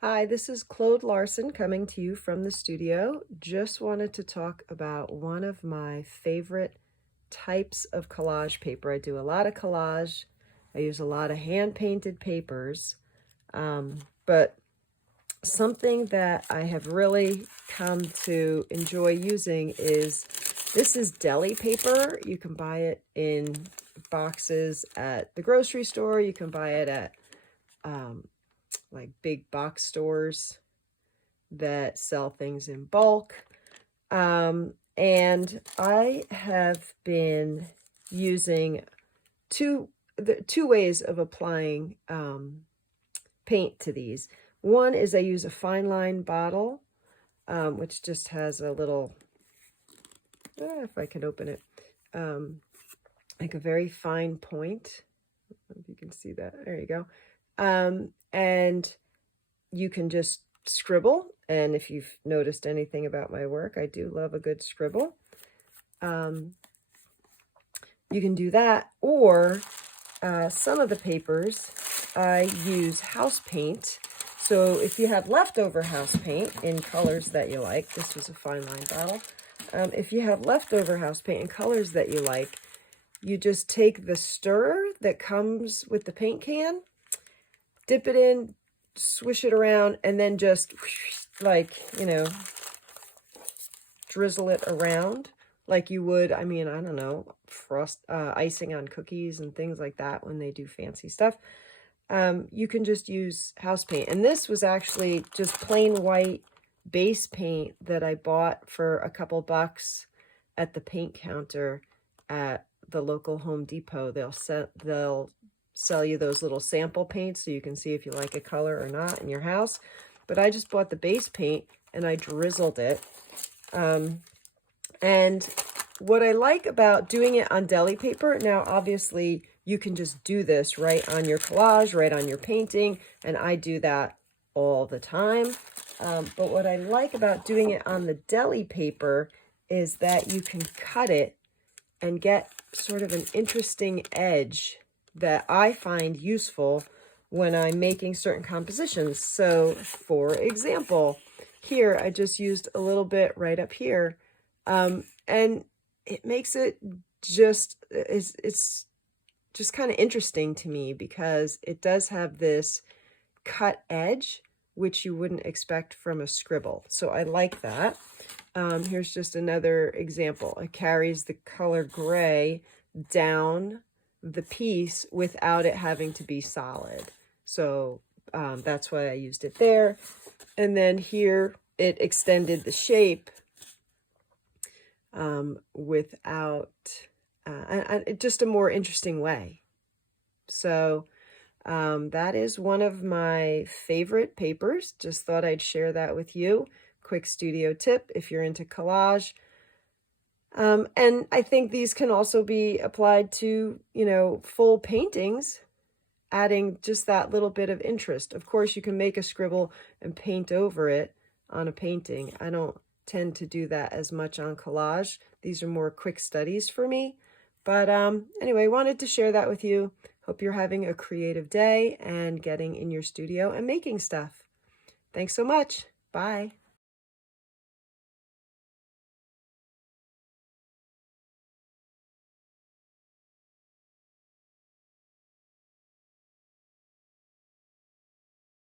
Hi, this is Claude Larson coming to you from the studio. Just wanted to talk about one of my favorite types of collage paper. I do a lot of collage. I use a lot of hand-painted papers, but something that I have really come to enjoy using is, this is deli paper. You can buy it in boxes at the grocery store. You can buy it at like big box stores that sell things in bulk. And I have been using two ways of applying paint to these. One is I use a fine line bottle, which just has a little, if I can open it, like a very fine point. I don't know if you can see that. There you go. And you can just scribble. And if you've noticed anything about my work, I do love a good scribble. You can do that, or some of the papers I use house paint. So if you have leftover house paint in colors that you like, this was a fine line bottle. If you have leftover house paint in colors that you like, you just take the stirrer that comes with the paint can, dip it in, swish it around, and then just like, drizzle it around like you would, I don't know, icing on cookies and things like that when they do fancy stuff. You can just use house paint. And this was actually just plain white base paint that I bought for a couple bucks at the paint counter at the local Home Depot. They'll sell you those little sample paints so you can see if you like a color or not in your house. But I just bought the base paint and I drizzled it. And what I like about doing it on deli paper, now obviously you can just do this right on your collage, right on your painting, and I do that all the time. But what I like about doing it on the deli paper is that you can cut it and get sort of an interesting edge that I find useful when I'm making certain compositions. So for example, here I just used a little bit right up here, and it makes it it's just kind of interesting to me because it does have this cut edge, which you wouldn't expect from a scribble. So I like that. Here's just another example. It carries the color gray down the piece without it having to be solid. So that's why I used it there. And then here it extended the shape without, just a more interesting way. So that is one of my favorite papers. Just thought I'd share that with you. Quick studio tip if you're into collage. And I think these can also be applied to, full paintings, adding just that little bit of interest. Of course, you can make a scribble and paint over it on a painting. I don't tend to do that as much on collage. These are more quick studies for me. But anyway, wanted to share that with you. Hope you're having a creative day and getting in your studio and making stuff. Thanks so much. Bye.